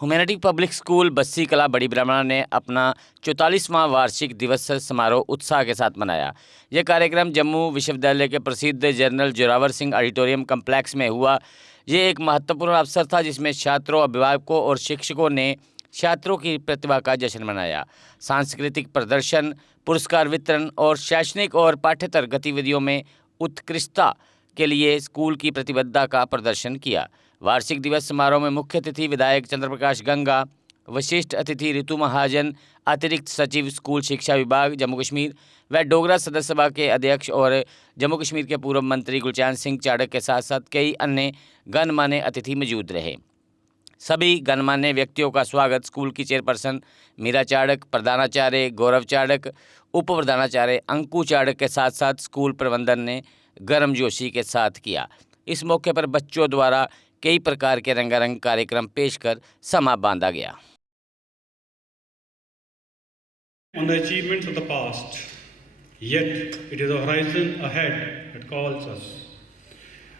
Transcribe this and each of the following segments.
Humanity public school Bassi कला बड़ी ब्राह्मणा ने अपना 44वां वार्षिक दिवस समारोह उत्साह के साथ मनाया। यह कार्यक्रम जम्मू विश्वविद्यालय के प्रसिद्ध general Zorawar Singh auditorium complex में हुआ। ये एक महत्वपूर्ण अवसर था जिसमें छात्रों, अभिभावकों और शिक्षकों ने छात्रों की प्रतिभा का जश्न मनाया। सांस्कृतिक प्रदर्शन, पुरस्कार वितरण और शैक्षणिक और पाठ्येतर गतिविधियों में उत्कृष्टता के लिए स्कूल की प्रतिबद्धता का प्रदर्शन किया। वार्षिक दिवस समारोह में मुख्य अतिथि विधायक चंद्रप्रकाश गंगा, विशिष्ट अतिथि ऋतु महाजन, अतिरिक्त सचिव स्कूल शिक्षा विभाग जम्मू कश्मीर व डोगरा सदस्य सभा के अध्यक्ष और जम्मू कश्मीर के पूर्व मंत्री गुलचैन सिंह चाड़क के साथ साथ कई अन्य गणमान्य अतिथि मौजूद रहे। सभी गणमान्य व्यक्तियों का स्वागत स्कूल की चेयरपर्सन मीरा चाड़क, प्रधानाचार्य गौरव चाड़क, उप प्रधानाचार्य अंकु चाड़क के साथ साथ स्कूल प्रबंधन ने गर्मजोशी के साथ किया। इस मौके पर बच्चों द्वारा कई प्रकार के रंगारंग कार्यक्रम पेश कर समा बांधा गया। On the achievements of the past, yet it is a horizon ahead that calls us.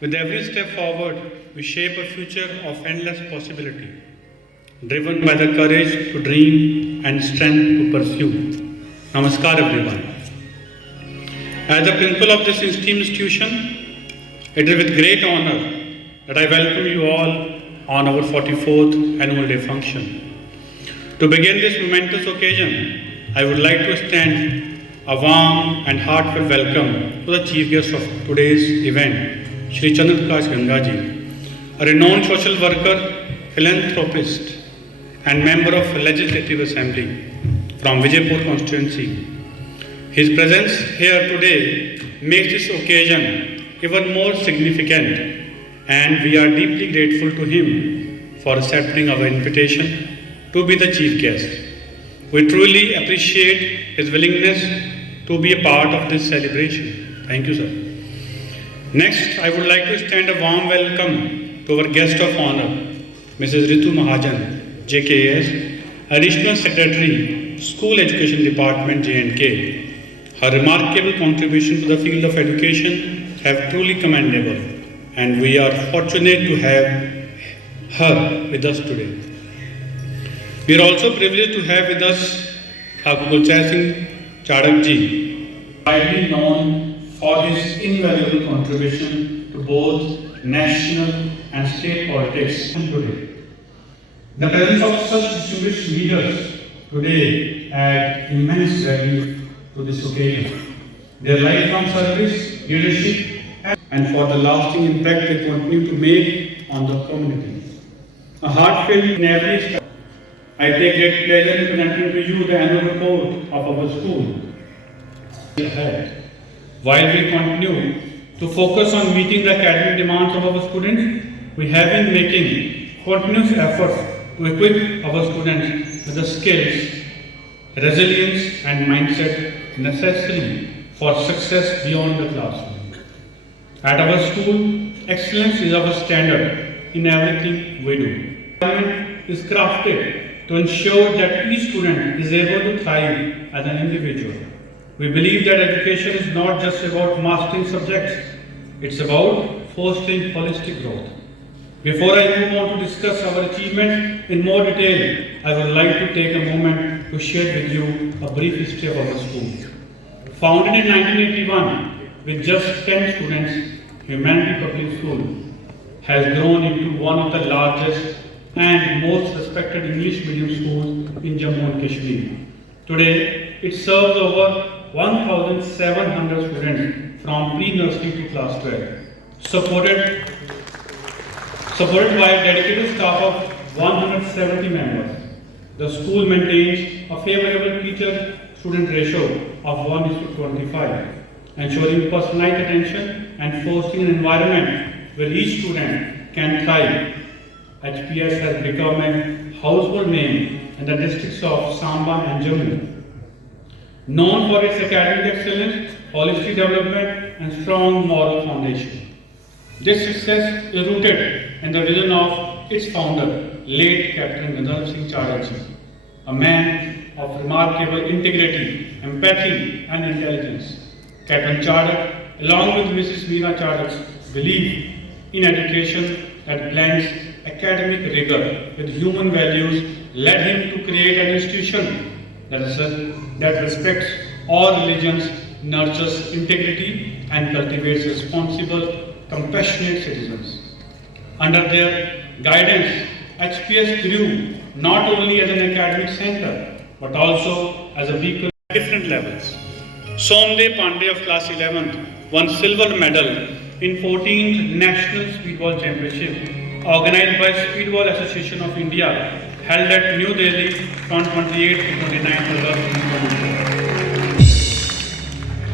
With every step forward, we shape a future of endless possibility, driven by the courage to dream and strength to pursue. Namaskar everyone. As the principal of this institution, it is with great honor that I welcome you all on our 44th annual day function. To begin this momentous occasion, I would like to extend a warm and heartfelt welcome to the chief guest of today's event, Shri Chandraprakash Gangaji, a renowned social worker, philanthropist, and member of Legislative Assembly from Vijaypur constituency. His presence here today makes this occasion even more significant, and we are deeply grateful to him for accepting our invitation to be the chief guest. We truly appreciate his willingness to be a part of this celebration. Thank you, sir. Next, I would like to extend a warm welcome to our guest of honor, Mrs. Ritu Mahajan, JKS, Additional Secretary, School Education Department, J&K. Her remarkable contribution to the field of education have truly commendable, and we are fortunate to have her with us today. We are also privileged to have with us Thakur Gulchain Singh Chadak ji, widely known for his invaluable contribution to both national and state politics today. The presence of such distinguished leaders today add immense value to this occasion. Their lifelong service, leadership, and for the lasting impact they continue to make on the community. A heartfelt in every step. I take great pleasure in presenting to you the annual report of our school. Ahead. While we continue to focus on meeting the academic demands of our students, we have been making continuous efforts to equip our students with the skills, resilience, and mindset necessary for success beyond the classroom. At our school, excellence is our standard in everything we do. The environment is crafted to ensure that each student is able to thrive as an individual. We believe that education is not just about mastering subjects, it's about fostering holistic growth. Before I move on to discuss our achievements in more detail, I would like to take a moment to share with you a brief history of our school. Founded in 1981, with just 10 students, Humanity Public School has grown into one of the largest and most respected English medium schools in Jammu and Kashmir. Today, it serves over 1,700 students from pre-nursery to class 12, supported by a dedicated staff of 170 members. The school maintains a favorable teacher-student ratio of 1:25, ensuring personalized attention and fostering an environment where each student can thrive. HPS has become a household name in the districts of Samba and Jammu, known for its academic excellence, holistic development, and strong moral foundation. This success is rooted in the vision of its founder, late Captain Gangaram Singh Chadak ji, a man of remarkable integrity, empathy, and intelligence. Captain Chadak, along with Mrs. Meera Chadak's belief in education that blends academic rigor with human values led him to create an institution that respects all religions, nurtures integrity, and cultivates responsible, compassionate citizens. Under their guidance, HPS grew not only as an academic center but also as a beacon at different levels. Somdev Pandey of class 11th won silver medal in 14th National Speedball Championship organized by Speedball Association of India held at New Delhi from 28th to 29th August 2024.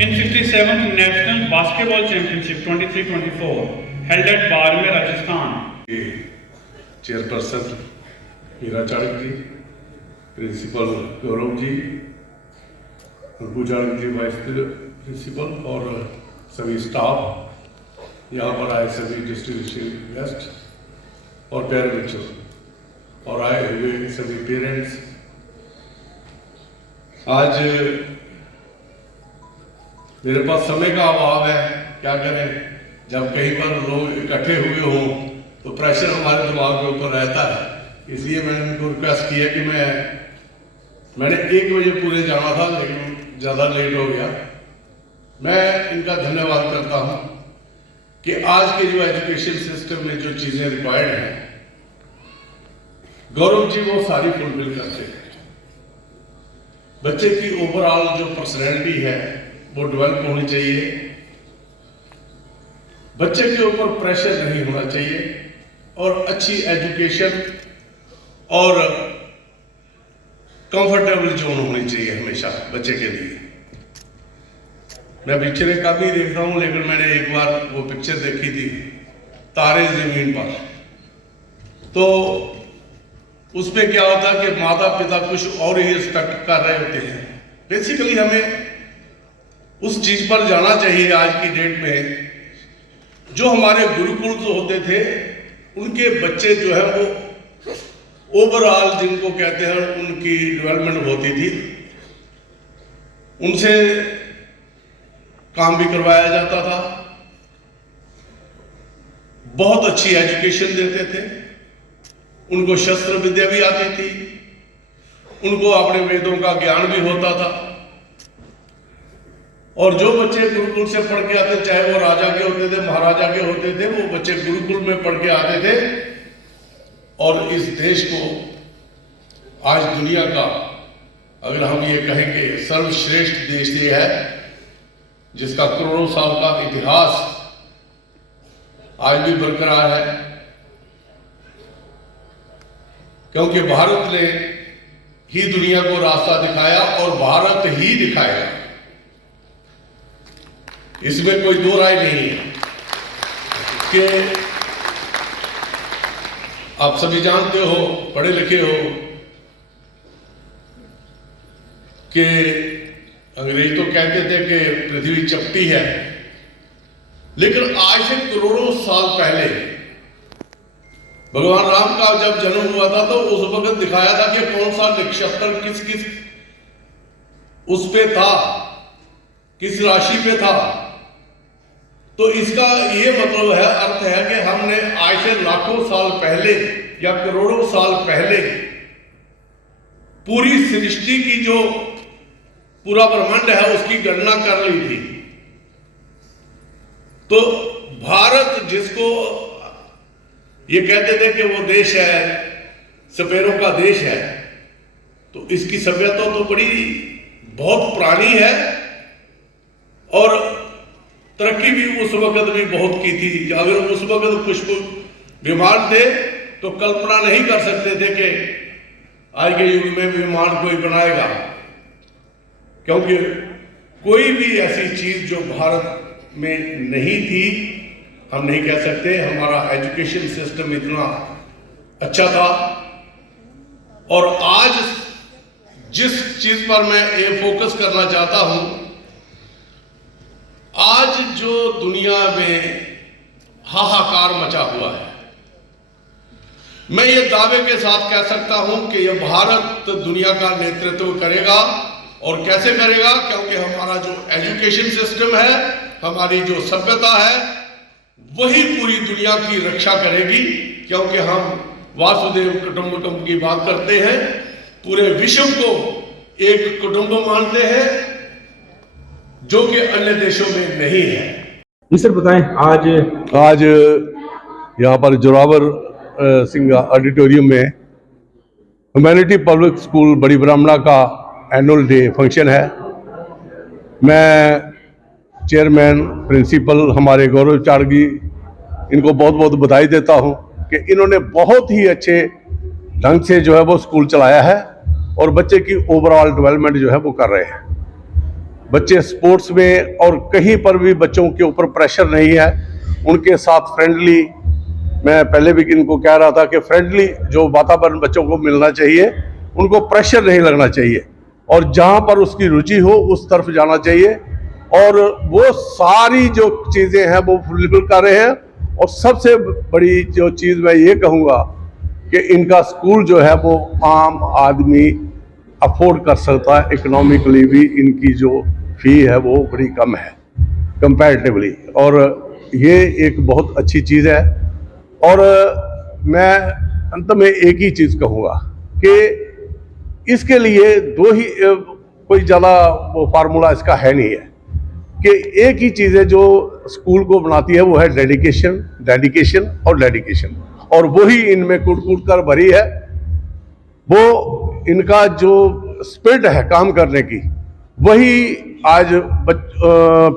In 67th National Basketball Championship 23-24 held at Barmer, Rajasthan. Chairperson Meera Chanak ji, principal Gaurav ji, Anku Chanak ji vice principal और सभी staff, यहाँ पर आए सभी district guest और प्यारे बच्चों और आए हुए सभी पेरेंट्स। आज मेरे पास समय का अभाव है, क्या करें, जब कहीं पर लोग इकट्ठे हुए हों तो प्रेशर हमारे दिमाग के ऊपर रहता है। इसलिए मैंने उनको रिक्वेस्ट किया कि मैंने 1 बजे पूरे जाना था लेकिन ज़्यादा लेट हो गया। मैं इनका धन्यवाद करता हूँ कि आज के जो एजुकेशन सिस्टम में जो चीज़ें रिक्वायर्ड हैं, गौरव जी वो सारी फुलफिल करते हैं। बच्चे की ओवरऑल जो पर्सनैलिटी है वो डेवलप होनी चाहिए, बच्चे के ऊपर प्रेशर नहीं होना चाहिए और अच्छी एजुकेशन और कंफर्टेबल जोन होनी चाहिए हमेशा बच्चे के लिए। मैं पिक्चरें काफ़ी देखता हूँ लेकिन मैंने एक बार वो पिक्चर देखी थी तारे ज़मीन पर, तो उसमें क्या होता है कि माता पिता कुछ और ही एक्सपेक्ट कर रहे होते हैं। बेसिकली हमें उस चीज़ पर जाना चाहिए आज की डेट में। जो हमारे गुरुकुल जो होते थे उनके बच्चे जो है वो ओवरऑल जिनको कहते हैं उनकी डेवलपमेंट होती थी, उनसे काम भी करवाया जाता था, बहुत अच्छी एजुकेशन देते थे, उनको शस्त्र विद्या भी आती थी, उनको अपने वेदों का ज्ञान भी होता था। और जो बच्चे गुरुकुल से पढ़ के आते, चाहे वो राजा के होते थे, महाराजा के होते थे, वो बच्चे गुरुकुल में पढ़ के आते थे और इस देश को आज दुनिया का, अगर हम ये कहें कि सर्वश्रेष्ठ देश ये है जिसका करोड़ों साल का इतिहास आज भी बरकरार है, क्योंकि भारत ने ही दुनिया को रास्ता दिखाया और भारत ही दिखाएगा, इसमें कोई दो राय नहीं है। कि आप सभी जानते हो, पढ़े लिखे हो, कि अंग्रेज तो कहते थे कि पृथ्वी चपटी है, लेकिन आज से करोड़ों साल पहले भगवान राम का जब जन्म हुआ था तो उस वक्त दिखाया था कि कौन सा नक्षत्र किस किस उस पे था, किस राशि पे था। तो इसका ये मतलब है, अर्थ है कि हमने आज से लाखों साल पहले या करोड़ों साल पहले पूरी सृष्टि की जो पूरा ब्रह्मांड है उसकी गणना कर ली थी। तो भारत जिसको ये कहते थे कि वो देश है, सपेरों का देश है, तो इसकी सभ्यता तो बड़ी बहुत पुरानी है और तरक्की भी उस वक्त भी बहुत की थी। अगर उस वक्त पुष्प विमान थे तो कल्पना नहीं कर सकते थे कि आज के युग में विमान कोई बनाएगा, क्योंकि कोई भी ऐसी चीज जो भारत में नहीं थी हम नहीं कह सकते। हमारा एजुकेशन सिस्टम इतना अच्छा था। और आज जिस चीज पर मैं ये फोकस करना चाहता हूं, आज जो दुनिया में हाहाकार मचा हुआ है, मैं ये दावे के साथ कह सकता हूं कि यह भारत दुनिया का नेतृत्व करेगा। और कैसे करेगा? क्योंकि हमारा जो एजुकेशन सिस्टम है, हमारी जो सभ्यता है, वही पूरी दुनिया की रक्षा करेगी। क्योंकि हम वासुदेव कुटुंबकम की बात करते हैं, पूरे विश्व को एक कुटुंब मानते हैं जो कि अन्य देशों में नहीं है। जी सर बताएं, आज यहाँ पर जोरावर सिंह ऑडिटोरियम में ह्यूमैनिटी पब्लिक स्कूल बड़ी ब्राह्मणा का एनुअल डे फंक्शन है। मैं चेयरमैन प्रिंसिपल हमारे गौरव चाड़गी इनको बहुत बहुत बधाई देता हूँ कि इन्होंने बहुत ही अच्छे ढंग से जो है वो स्कूल चलाया है और बच्चे की ओवरऑल डेवलपमेंट जो है वो कर रहे हैं। बच्चे स्पोर्ट्स में और कहीं पर भी बच्चों के ऊपर प्रेशर नहीं है, उनके साथ फ्रेंडली, मैं पहले भी इनको कह रहा था कि फ्रेंडली जो वातावरण बच्चों को मिलना चाहिए, उनको प्रेशर नहीं लगना चाहिए और जहाँ पर उसकी रुचि हो उस तरफ जाना चाहिए और वो सारी जो चीज़ें हैं वो फुलफिल कर रहे हैं। और सबसे बड़ी जो चीज़ मैं ये कहूँगा कि इनका स्कूल जो है वो आम आदमी अफोर्ड कर सकता है, इकोनॉमिकली भी इनकी जो फी है वो बड़ी कम है कंपैरेटिवली, और ये एक बहुत अच्छी चीज़ है। और मैं अंत में एक ही चीज़ कहूँगा कि इसके लिए दो ही कोई ज़्यादा वो फार्मूला इसका है नहीं है कि एक ही चीज़ है जो स्कूल को बनाती है, वो है डेडिकेशन, डेडिकेशन और डेडिकेशन, और वही इनमें कूट कूट कर भरी है। वो इनका जो स्पिरिट है काम करने की, वही आज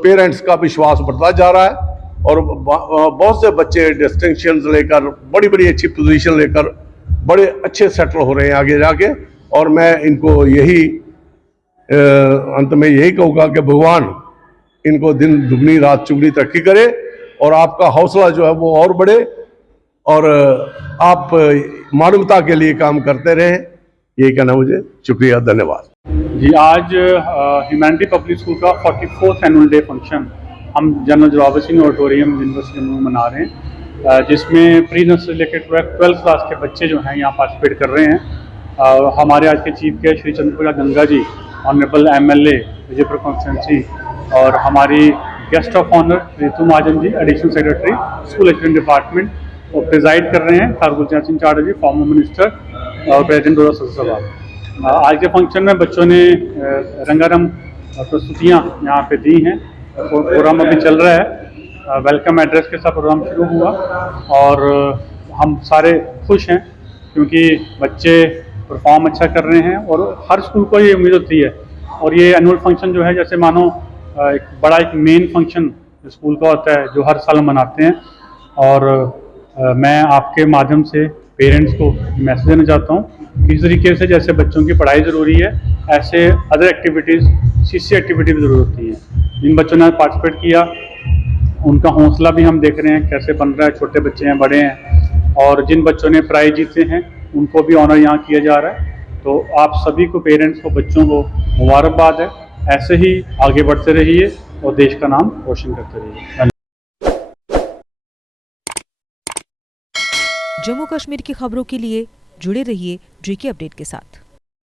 पेरेंट्स का विश्वास बढ़ता जा रहा है और बहुत से बच्चे डिस्टिंक्शंस लेकर बड़ी बड़ी अच्छी पोजीशन लेकर बड़े अच्छे सेटल हो रहे हैं आगे जाके। और मैं इनको यही अंत में यही कहूँगा कि भगवान इनको दिन दुगनी रात चुगनी तरक्की करे और आपका हौसला जो है वो और बढ़े और आप मानवता के लिए काम करते रहें, यही कहना मुझे। शुक्रिया, धन्यवाद जी। आज ह्यूमैनिटी पब्लिक स्कूल का 44th एनुअल डे फंक्शन हम general Zorawar Singh auditorium university में मना रहे हैं, जिसमें प्री नर्सरी लेकर 12th क्लास के बच्चे जो हैं यहाँ पार्टिसिपेट कर रहे हैं। हमारे आज के chief guest Shri Chandrapura Ganga ji, honourable MLA Vijaypur constituency, और हमारी guest of honour Ritu Mahajan ji, additional secretary school education department, वो प्रिजाइड कर रहे हैं। गुलजार सिंह चाटर्जी, फॉर्मर मिनिस्टर और प्रेसिडेंट डोरा सदस्यसभा। आज के फंक्शन में बच्चों ने रंगारंग प्रस्तुतियाँ यहाँ पे दी हैं। प्रोग्राम अभी चल रहा है, वेलकम एड्रेस के साथ प्रोग्राम शुरू हुआ और हम सारे खुश हैं क्योंकि बच्चे परफॉर्म अच्छा कर रहे हैं और हर स्कूल को ये उम्मीद होती है। और ये एनुअल फंक्शन जो है जैसे मानो एक बड़ा एक मेन फंक्शन स्कूल का होता है जो हर साल मनाते हैं। और मैं आपके माध्यम से पेरेंट्स को मैसेज देना चाहता हूँ कि इस तरीके से जैसे बच्चों की पढ़ाई ज़रूरी है, ऐसे अदर एक्टिविटीज़, CC एक्टिविटी भी ज़रूर होती हैं। जिन बच्चों ने पार्टिसिपेट किया उनका हौसला भी हम देख रहे हैं कैसे बन रहा है, छोटे बच्चे हैं, बड़े हैं, और जिन बच्चों ने प्राइज जीते हैं उनको भी ऑनर यहाँ किया जा रहा है। तो आप सभी को, पेरेंट्स को, बच्चों को मुबारकबाद है। ऐसे ही आगे बढ़ते रहिए और देश का नाम रोशन करते रहिए। जम्मू कश्मीर की खबरों के लिए जुड़े रहिए JK अपडेट के साथ।